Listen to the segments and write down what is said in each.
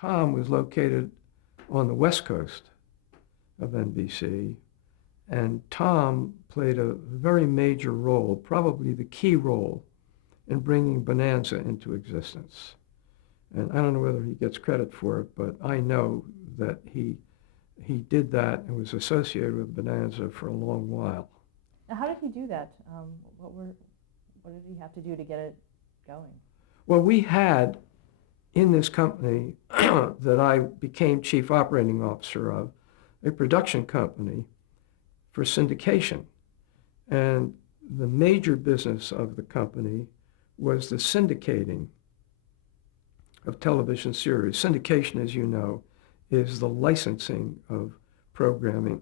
Tom was located on the West Coast of NBC, and Tom played a very major role, probably the key role, in bringing Bonanza into existence. And I don't know whether he gets credit for it, but I know that he did that and was associated with Bonanza for a long while. Now, how did he do that? What did he have to do to get it going? Well, we had in this company that I became chief operating officer of, a production company for syndication. And the major business of the company was the syndicating of television series. Syndication, as you know, is the licensing of programming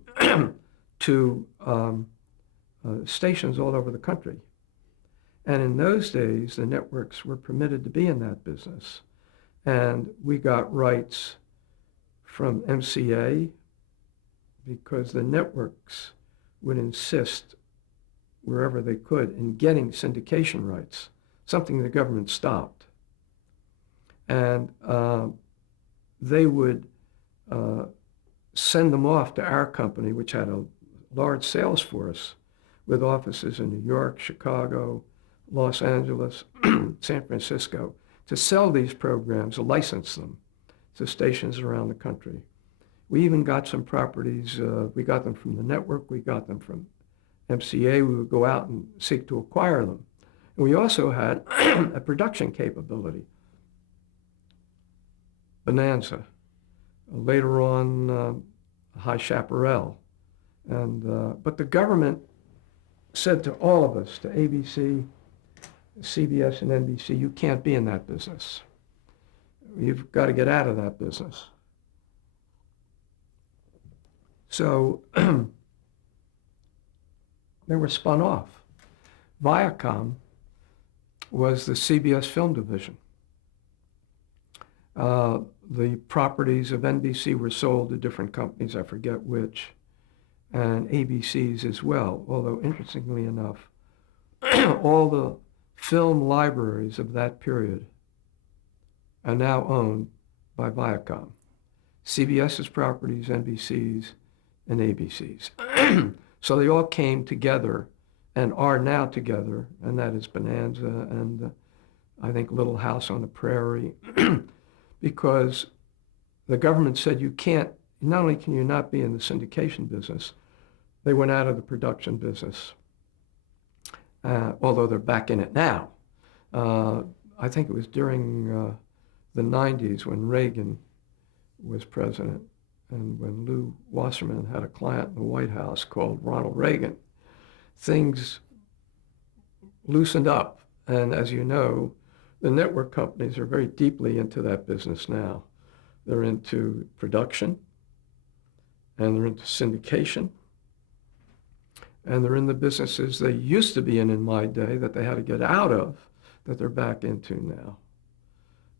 to stations all over the country. And in those days, the networks were permitted to be in that business. And we got rights from MCA because the networks would insist wherever they could in getting syndication rights, something the government stopped. And they would send them off to our company, which had a large sales force with offices in New York, Chicago, Los Angeles, San Francisco, to sell these programs, license them to stations around the country. We even got some properties, we got them from the network, we got them from MCA, we would go out and seek to acquire them. And we also had a production capability. Bonanza, later on High Chaparral. And, but the government said to all of us, to ABC, CBS and NBC, you can't be in that business. You've got to get out of that business. So they were spun off. Viacom was the CBS film division. The properties of NBC were sold to different companies, I forget which, and ABC's as well, although interestingly enough, all the film libraries of that period are now owned by Viacom. CBS's properties, NBC's, and ABC's. So they all came together and are now together, and that is Bonanza and I think Little House on the Prairie, because the government said you can't, not only can you not be in the syndication business, they went out of the production business. Although they're back in it now. I think it was during the 90s when Reagan was president and when Lou Wasserman had a client in the White House called Ronald Reagan, things loosened up. And as you know, the network companies are very deeply into that business now. They're into production, and they're into syndication, and they're in the businesses they used to be in my day that they had to get out of, that they're back into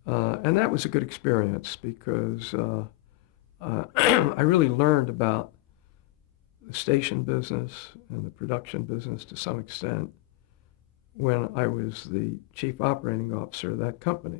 now. And that was a good experience because I really learned about the station business and the production business to some extent when I was the chief operating officer of that company.